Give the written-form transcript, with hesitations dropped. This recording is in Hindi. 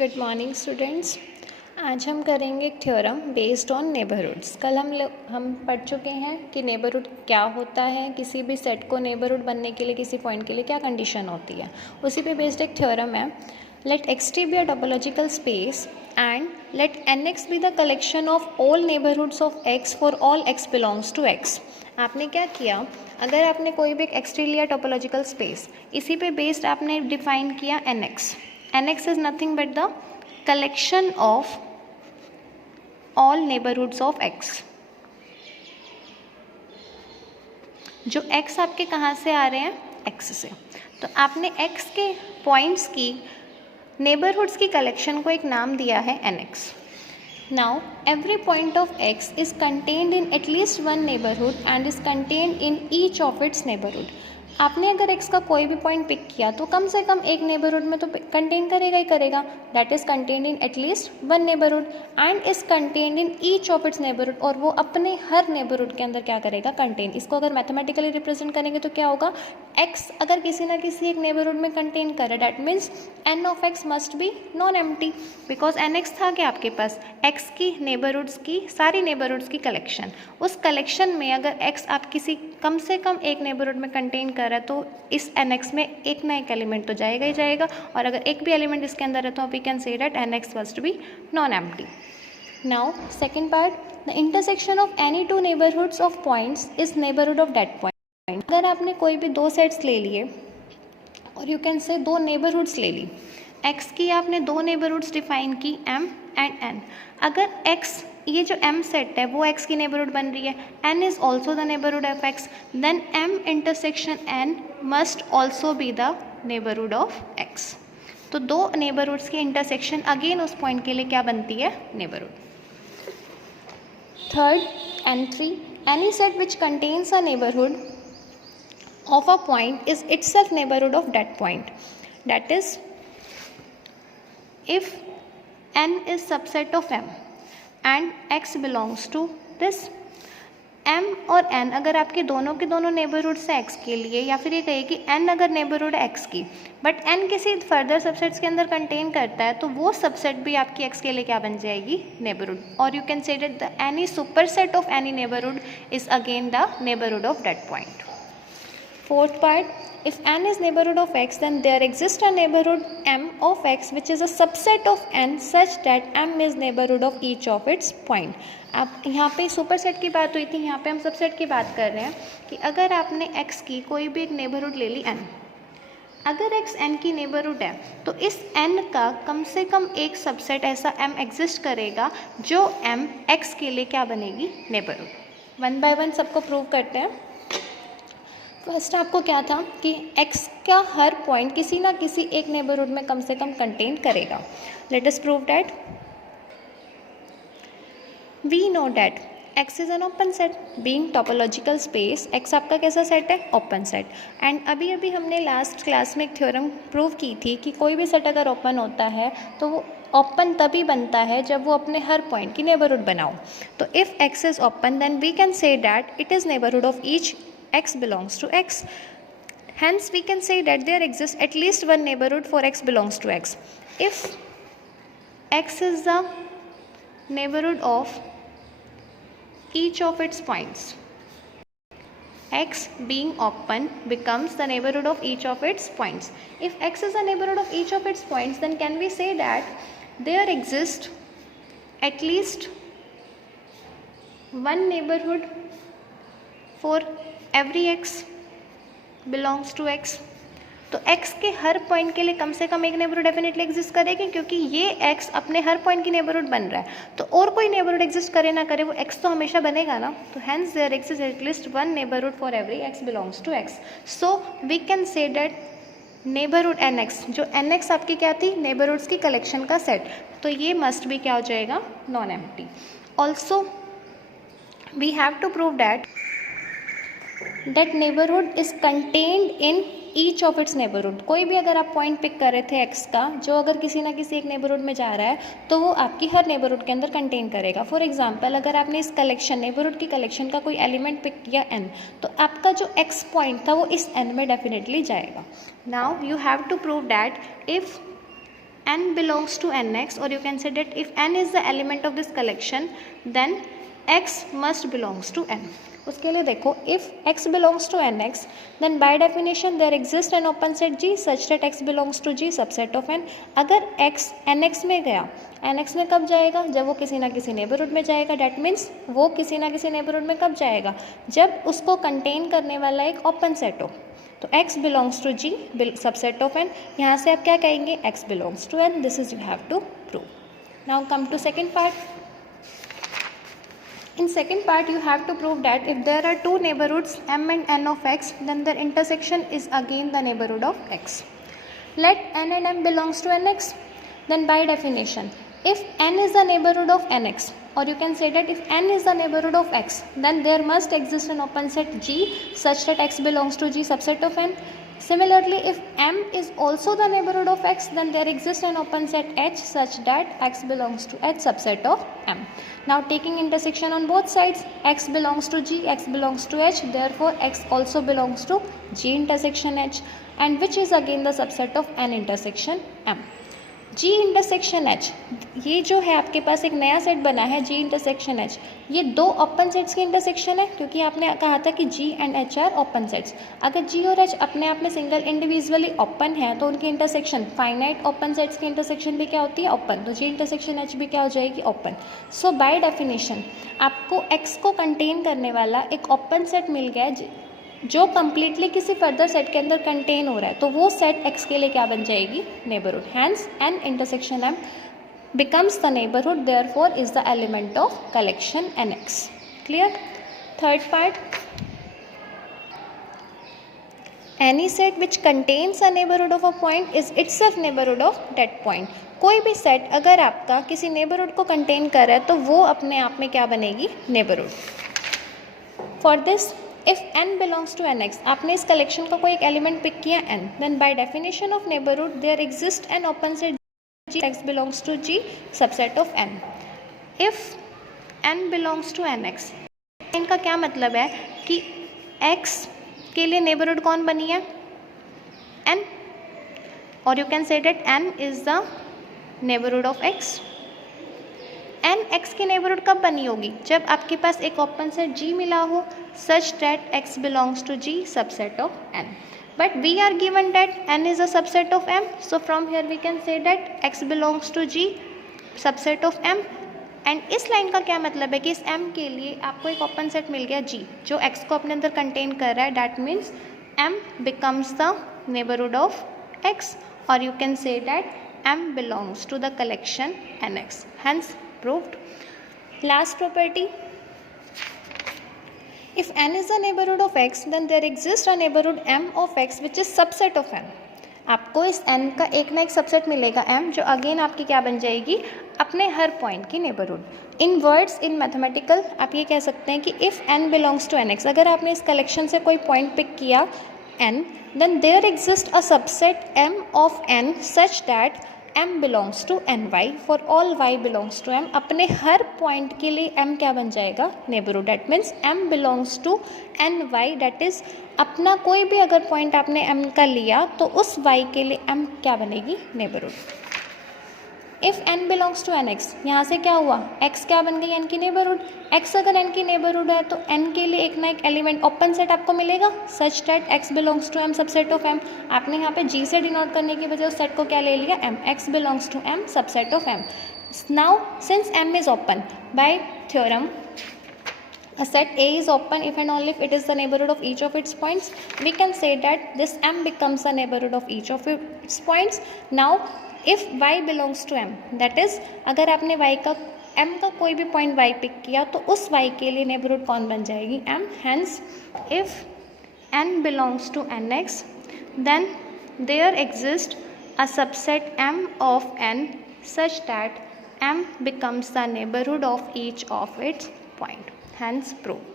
Good morning students. आज हम करेंगे एक थ्योरम बेस्ड ऑन नेबरहुड्स। कल हम पढ़ चुके हैं कि नेबरहुड क्या होता है, किसी भी सेट को नेबरहुड बनने के लिए किसी पॉइंट के लिए क्या कंडीशन होती है, उसी पे बेस्ड एक थ्योरम है। Let X T be a topological space and let N X be the collection of all neighbourhoods of X for all X belongs to X. आपने क्या किया, अगर आपने कोई भी एक एक्स टी लिया टोपोलॉजिकल स्पेस, इसी पे बेस्ड आपने डिफाइन किया N X. Nx is nothing but the collection of all neighborhoods of x। जो x आपके कहाँ से आ रहे हैं, x से, तो आपने x के पॉइंट्स की नेबरहुड्स की कलेक्शन को एक नाम दिया है nx। Now every point of x is contained in at least one neighborhood and is contained in each of its neighborhood। आपने अगर x का कोई भी पॉइंट पिक किया तो कम से कम एक नेबरहुड में तो कंटेन करेगा ही करेगा। That is contained in at least one neighbourhood and is contained in each of its neighbourhood, और वो अपने हर नेबरहुड के अंदर क्या करेगा, कंटेन। इसको अगर मैथमेटिकली रिप्रेजेंट करेंगे तो क्या होगा, x अगर किसी ना किसी एक नेबरहुड में कंटेन करे, that means n of x must be non empty, because nx था क्या आपके पास, x की नेबरहुड्स की सारी नेबरहुड्स की कलेक्शन। उस कलेक्शन में अगर x आप किसी कम से कम एक नेबरहुड में कंटेन कर रहा है तो इस nx में एक ना एक एलिमेंट तो जाएगा ही जाएगा, और अगर एक भी एलिमेंट इसके अंदर है तो we can say that nx must be non empty. Now second part, the intersection of any two neighbourhoods of points is neighbourhood of that point. अगर आपने कोई भी दो सेट्स ले लिए और यू कैन से दो नेबरहुड्स ले ली, x की आपने दो नेबरहुड्स डिफाइन की m एंड n। अगर x ये जो m सेट है वो x की नेबरहुड बन रही है, n is also the neighbourhood of x, then m intersection n must also be the neighbourhood of x। तो दो नेबरहुड्स की इंटरसेक्शन अगेन उस पॉइंट के लिए क्या बनती है, neighbourhood. Third n3, any set which contains a neighbourhood of a point is itself neighborhood of that point। That is, if n is subset of m and x belongs to this, m और n अगर आपके दोनों के दोनों नेबरहुड्स है x के लिए, या फिर ये कहिए कि n अगर नेबरहुड है x की बट n किसी फर्दर सबसेट्स के अंदर कंटेन करता है, तो वो सबसेट भी आपकी x के लिए क्या बन जाएगी, नेबरहुड। और you can say that the any superset of any neighbourhood is again the neighbourhood of that point. Fourth part, if n is neighborhood of x, then there exists a neighborhood m of x which is a subset of n such that m is neighborhood of each of its point। अब यहाँ पे सुपरसेट की बात हुई थी, यहाँ पे हम सबसेट की बात कर रहे हैं कि अगर आपने x की कोई भी एक नेबरहुड ले ली n, अगर x n की नेबरहुड है तो इस n का कम से कम एक सबसेट ऐसा m एग्जिस्ट करेगा जो m x के लिए क्या बनेगी, नेबरहुड। वन बाय वन सबको प्रूव करते हैं। फर्स्ट आपको क्या था कि x का हर पॉइंट किसी ना किसी एक नेबरहुड में कम से कम कंटेन करेगा। Let us prove that. We know that x is an open set being topological space. x आपका कैसा सेट है, ओपन सेट। एंड अभी अभी हमने लास्ट क्लास में एक थ्योरम प्रूव की थी कि कोई भी सेट अगर ओपन होता है तो वो ओपन तभी बनता है जब वो अपने हर पॉइंट की नेबरहुड बनाओ। तो if x is open then we can say that it is neighbourhood of each x belongs to x। Hence we can say that there exists at least one neighborhood for x belongs to x। If x is the neighborhood of each of its points, x being open becomes the neighborhood of each of its points। If x is the neighborhood of each of its points, then can we say that there exists at least one neighborhood for every x belongs to x। तो x के हर पॉइंट के लिए कम से कम एक नेबरहुड डेफिनेटली एग्जिस्ट करेगी, क्योंकि ये x अपने हर पॉइंट की नेबरहुड बन रहा है, तो और कोई नेबरहुड एग्जिस्ट करे ना करे वो x तो हमेशा बनेगा ना। तो hence there exist at least one neighbourhood for every x belongs to x। So we can say that neighbourhood nx, जो nx आपकी क्या थी, नेबरहुड्स की कलेक्शन का सेट, तो ये मस्ट भी क्या हो जाएगा, non empty. Also we have to prove that that neighborhood is contained in each of its neighborhood। कोई भी अगर आप पॉइंट पिक कर रहे थे x का जो अगर किसी ना किसी एक नेबरहुड में जा रहा है तो वो आपकी हर नेबरहुड के अंदर कंटेन करेगा। फॉर एग्जांपल अगर आपने इस कलेक्शन नेबरहुड की कलेक्शन का कोई एलिमेंट पिक किया n, तो आपका जो x पॉइंट था वो इस n में डेफिनेटली जाएगा। Now you have to prove that if n belongs to nx, or you can say that if n is the element of this collection, then x must belongs to n. उसके लिए देखो, if x belongs to nx, then by definition there exists an open set G such that x belongs to G subset of n. अगर x nx में गया, nx में कब जाएगा? जब वो किसी ना किसी नेबरहुड में जाएगा. डैट मीन्स वो किसी ना किसी नेबरहुड में कब जाएगा? जब उसको कंटेन करने वाला एक ओपन सेट हो. तो x belongs to G subset of n. यहाँ से आप क्या कहेंगे? x belongs to n. This is you have to prove. Now come to second part. In second part, you have to prove that if there are two neighborhoods m and n of x, then their intersection is again the neighborhood of x. Let n and m belongs to nx. Then by definition, if n is the neighborhood of nx, or you can say that if n is the neighborhood of x, then there must exist an open set G such that x belongs to G subset of n. Similarly, if m is also the neighborhood of x, then there exists an open set H such that x belongs to H subset of m. Now taking intersection on both sides, x belongs to G, x belongs to H, therefore x also belongs to G intersection H, and which is again the subset of n intersection m. G intersection H, ये जो है आपके पास एक नया सेट बना है G इंटरसेक्शन H. ये दो ओपन सेट्स की इंटरसेक्शन है, क्योंकि आपने कहा था कि G and H are open sets. अगर G और H अपने आप में सिंगल इंडिविजुअली ओपन है, तो उनकी इंटरसेक्शन फाइनाइट ओपन सेट्स की इंटरसेक्शन भी क्या होती है? ओपन. तो G इंटरसेक्शन H भी क्या हो जाएगी? ओपन. सो बाय डेफिनेशन आपको X को कंटेन करने वाला एक ओपन सेट मिल गया है जो कम्प्लीटली किसी फर्दर सेट के अंदर कंटेन हो रहा है. तो वो सेट x के लिए क्या बन जाएगी? Neighbourhood. Hence n intersection m becomes the neighborhood, therefore is the element of collection nx. Clear? Third part, any set which contains a neighborhood of a point is itself neighborhood of that point. कोई भी सेट अगर आपका किसी नेबरहुड को कंटेन कर रहा है, तो वो अपने आप में क्या बनेगी? Neighbourhood. For this, if n belongs to nx, आपने इस कलेक्शन का कोई एक एलिमेंट पिक किया n, then by definition of neighborhood there exists an open set G, x belongs to G subset of n. If n belongs to nx, इनका क्या मतलब है कि x के लिए नेबरहुड कौन बनी है? n. और you can say that n is the neighbourhood of x. n x की नेबरहुड कब बनी होगी? जब आपके पास एक ओपन सेट G मिला हो such that x belongs to G subset of n. But we are given that n is a subset of m, so from here we can say that x belongs to G subset of m. And इस लाइन का क्या मतलब है कि इस m के लिए आपको एक ओपन सेट मिल गया G जो x को अपने अंदर कंटेन कर रहा है. That means m becomes the neighborhood of x, or you can say that m belongs to the collection nx. Hence proved. Last property, if n is the neighborhood of x, then there exists a neighborhood m of x which is subset of n. आपको इस n का एक ना एक सबसेट मिलेगा m, जो अगेन आपकी क्या बन जाएगी? अपने हर पॉइंट की neighbourhood. In words in mathematical आप ये कह सकते हैं कि if n belongs to nx, अगर आपने इस कलेक्शन से कोई पॉइंट पिक किया n, then there exists a subset m of n such that m belongs to ny. For all y belongs to m, अपने हर पॉइंट के लिए m क्या बन जाएगा? Neighbourhood. That means m belongs to ny, that is अपना कोई भी अगर पॉइंट आपने m का लिया तो उस y के लिए m क्या बनेगी? Neighbourhood. If n belongs to nx, यहाँ से क्या हुआ? x क्या बन गई? n की नेबरहुड. x अगर n की नेबरहुड है तो n के लिए एक ना एक एलिमेंट ओपन सेट आपको मिलेगा such that x belongs to m subset of m. आपने यहाँ पे g से डिनोट करने की वजह उस सेट को क्या ले लिया? m. x belongs to m subset of m. Now since m is open, by theorem a set A is open if and only if it is the neighborhood of each of its points. We can say that this m becomes the neighborhood of each of its points. Now if y belongs to m, that is अगर आपने y का m का कोई भी पॉइंट y पिक किया तो उस y के लिए नेबरहुड कौन बन जाएगी? m. Hence if n belongs to nx, then there exists a subset m of n such that m becomes the neighborhood of each of its point. Hence proved.